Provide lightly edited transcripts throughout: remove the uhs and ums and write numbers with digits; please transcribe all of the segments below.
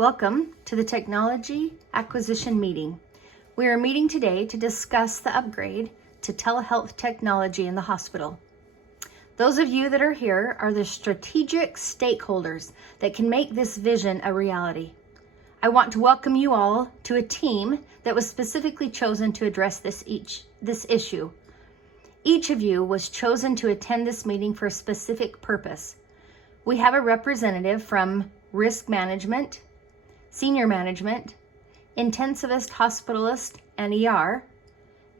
Welcome to the Technology Acquisition Meeting. We are meeting today to discuss the upgrade to telehealth technology in the hospital. Those of you that are here are the strategic stakeholders that can make this vision a reality. I want to welcome you all to a team that was specifically chosen to address this issue. Each of you was chosen to attend this meeting for a specific purpose. We have a representative from risk management, senior management, intensivist, hospitalist and ER,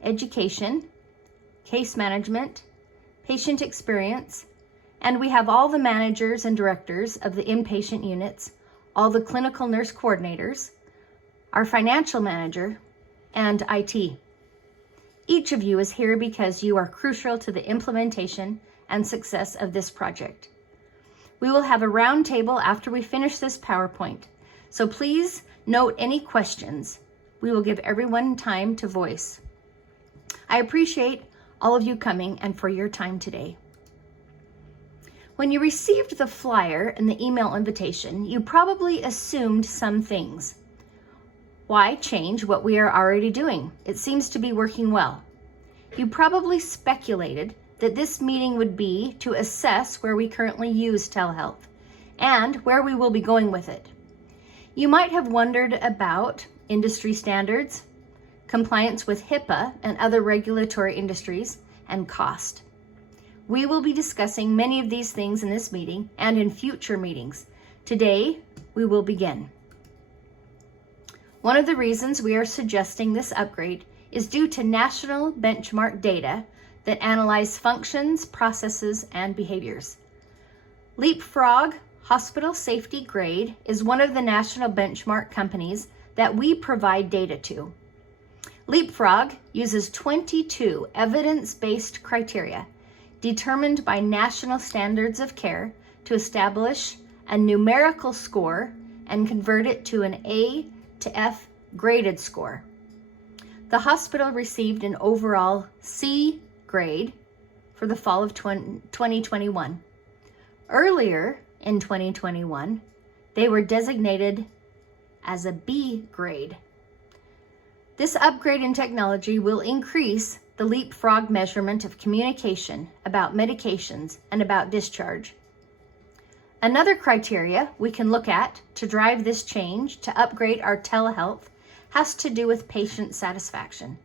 education, case management, patient experience, and we have all the managers and directors of the inpatient units, all the clinical nurse coordinators, our financial manager, and IT. Each of you is here because you are crucial to the implementation and success of this project. We will have a round table after we finish this PowerPoint, so please note any questions. We will give everyone time to voice. I appreciate all of you coming and for your time today. When you received the flyer and the email invitation, you probably assumed some things. Why change what we are already doing? It seems to be working well. You probably speculated that this meeting would be to assess where we currently use telehealth and where we will be going with it. You might have wondered about industry standards, compliance with HIPAA and other regulatory industries, and cost. We will be discussing many of these things in this meeting and in future meetings. Today, we will begin. One of the reasons we are suggesting this upgrade is due to national benchmark data that analyze functions, processes, and behaviors. Leapfrog Hospital Safety Grade is one of the national benchmark companies that we provide data to. Leapfrog uses 22 evidence-based criteria determined by national standards of care to establish a numerical score and convert it to an A to F graded score. The hospital received an overall C grade for the fall of 2021. Earlier in 2021, they were designated as a B grade. This upgrade in technology will increase the Leapfrog measurement of communication about medications and about discharge. Another criteria we can look at to drive this change to upgrade our telehealth has to do with patient satisfaction.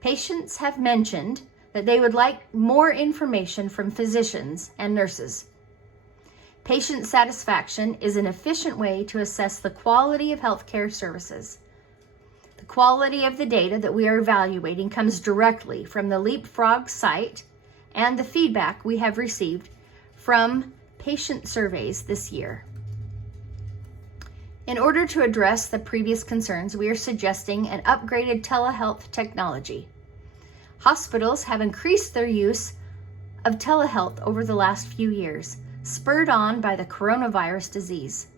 Patients have mentioned that they would like more information from physicians and nurses. Patient satisfaction is an efficient way to assess the quality of healthcare services. The quality of the data that we are evaluating comes directly from the Leapfrog site and the feedback we have received from patient surveys this year. In order to address the previous concerns, we are suggesting an upgraded telehealth technology. Hospitals have increased their use of telehealth over the last few years, spurred on by the coronavirus disease.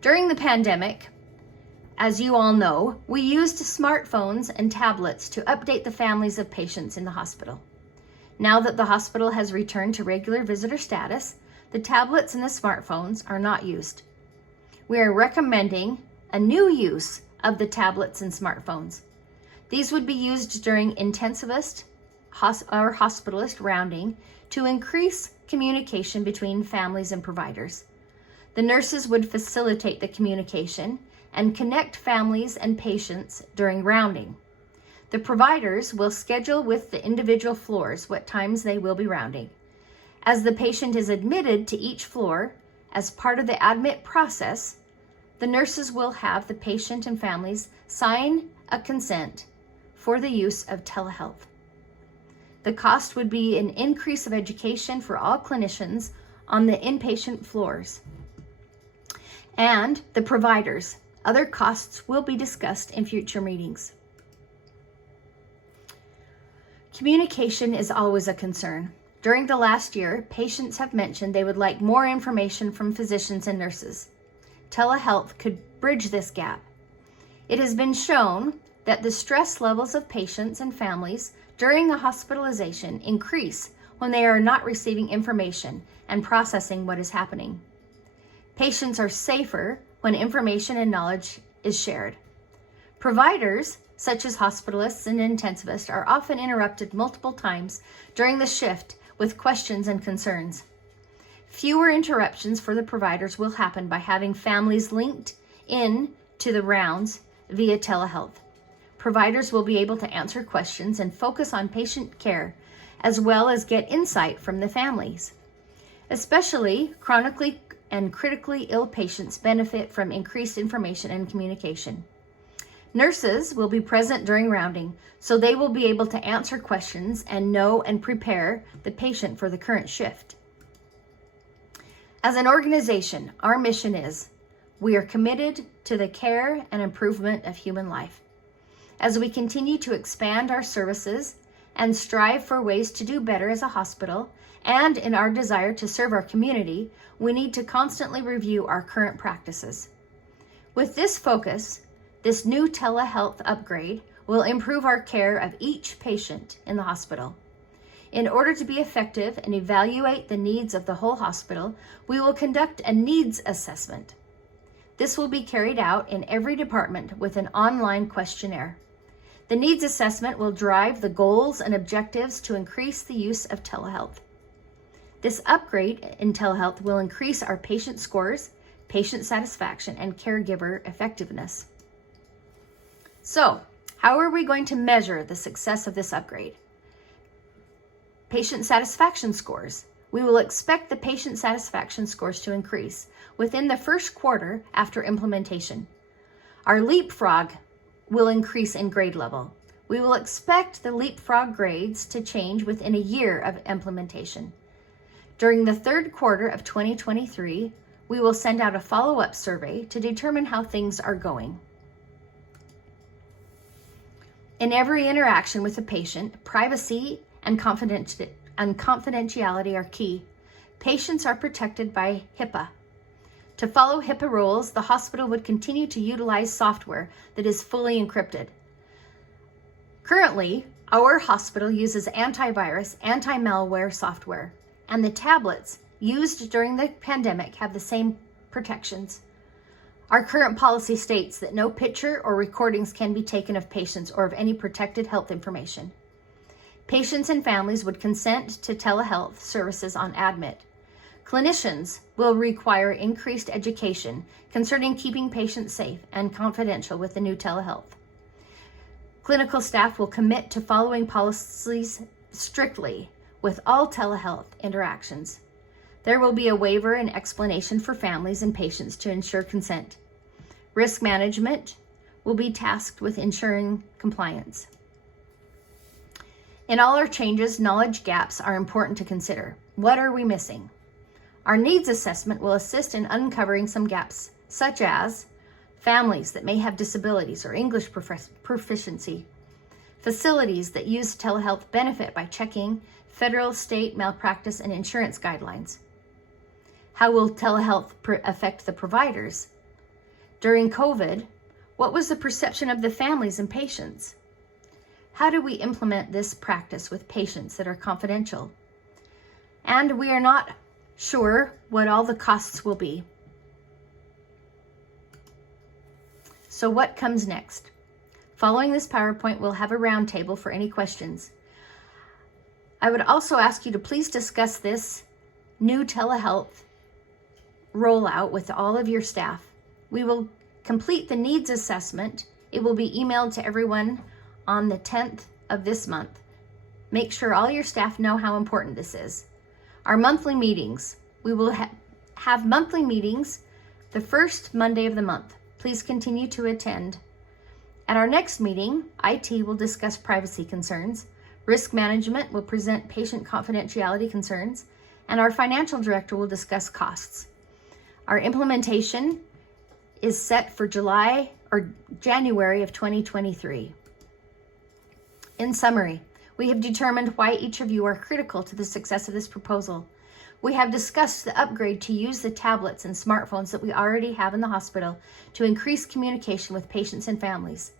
During the pandemic, as you all know, we used smartphones and tablets to update the families of patients in the hospital. Now that the hospital has returned to regular visitor status, the tablets and the smartphones are not used. We are recommending a new use of the tablets and smartphones. These would be used during intensivist or hospitalist rounding to increase communication between families and providers. The nurses would facilitate the communication and connect families and patients during rounding. The providers will schedule with the individual floors what times they will be rounding. As the patient is admitted to each floor, as part of the admit process, the nurses will have the patient and families sign a consent for the use of telehealth. The cost would be an increase of education for all clinicians on the inpatient floors. And the providers, other costs will be discussed in future meetings. Communication is always a concern. During the last year, patients have mentioned they would like more information from physicians and nurses. Telehealth could bridge this gap. It has been shown that the stress levels of patients and families during a hospitalization increase when they are not receiving information and processing what is happening. Patients are safer when information and knowledge is shared. Providers, such as hospitalists and intensivists, are often interrupted multiple times during the shift with questions and concerns. Fewer interruptions for the providers will happen by having families linked in to the rounds via telehealth. Providers will be able to answer questions and focus on patient care, as well as get insight from the families. Especially chronically and critically ill patients benefit from increased information and communication. Nurses will be present during rounding, so they will be able to answer questions and know and prepare the patient for the current shift. As an organization, our mission is, we are committed to the care and improvement of human life. As we continue to expand our services and strive for ways to do better as a hospital, and in our desire to serve our community, we need to constantly review our current practices. With this focus, this new telehealth upgrade will improve our care of each patient in the hospital. In order to be effective and evaluate the needs of the whole hospital, we will conduct a needs assessment. This will be carried out in every department with an online questionnaire. The needs assessment will drive the goals and objectives to increase the use of telehealth. This upgrade in telehealth will increase our patient scores, patient satisfaction, and caregiver effectiveness. So, how are we going to measure the success of this upgrade? Patient satisfaction scores. We will expect the patient satisfaction scores to increase within the first quarter after implementation. Our leapfrog will increase in grade level. We will expect the leapfrog grades to change within a year of implementation. During the third quarter of 2023, we will send out a follow-up survey to determine how things are going. In every interaction with the patient, privacy and confidentiality are key. Patients are protected by HIPAA. To follow HIPAA rules, the hospital would continue to utilize software that is fully encrypted. Currently, our hospital uses antivirus, anti-malware software, and the tablets used during the pandemic have the same protections. Our current policy states that no picture or recordings can be taken of patients or of any protected health information. Patients and families would consent to telehealth services on admit. Clinicians will require increased education concerning keeping patients safe and confidential with the new telehealth. Clinical staff will commit to following policies strictly with all telehealth interactions. There will be a waiver and explanation for families and patients to ensure consent. Risk management will be tasked with ensuring compliance. In all our changes, knowledge gaps are important to consider. What are we missing? Our needs assessment will assist in uncovering some gaps, such as families that may have disabilities or English proficiency. Facilities that use telehealth benefit by checking federal, state malpractice and insurance guidelines. How will telehealth affect the providers? During COVID, what was the perception of the families and patients? How do we implement this practice with patients that are confidential? And we are not sure what all the costs will be. So what comes next? Following this PowerPoint, we'll have a roundtable for any questions. I would also ask you to please discuss this new telehealth rollout with all of your staff. We will complete the needs assessment. It will be emailed to everyone on the 10th of this month. Make sure all your staff know how important this is. Our monthly meetings. We will have monthly meetings the first Monday of the month. Please continue to attend. At our next meeting, IT will discuss privacy concerns. Risk management will present patient confidentiality concerns, and our financial director will discuss costs. Our implementation is set for January of 2023. In summary, we have determined why each of you are critical to the success of this proposal. We have discussed the upgrade to use the tablets and smartphones that we already have in the hospital to increase communication with patients and families.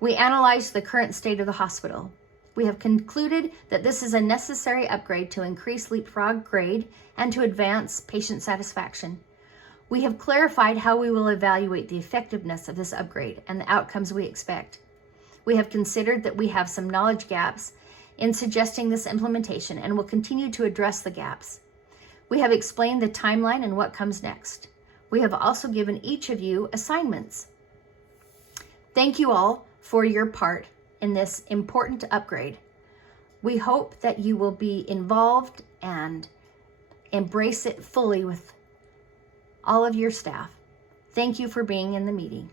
We analyzed the current state of the hospital. We have concluded that this is a necessary upgrade to increase leapfrog grade and to advance patient satisfaction. We have clarified how we will evaluate the effectiveness of this upgrade and the outcomes we expect. We have considered that we have some knowledge gaps in suggesting this implementation and will continue to address the gaps. We have explained the timeline and what comes next. We have also given each of you assignments. Thank you all for your part in this important upgrade. We hope that you will be involved and embrace it fully with all of your staff. Thank you for being in the meeting.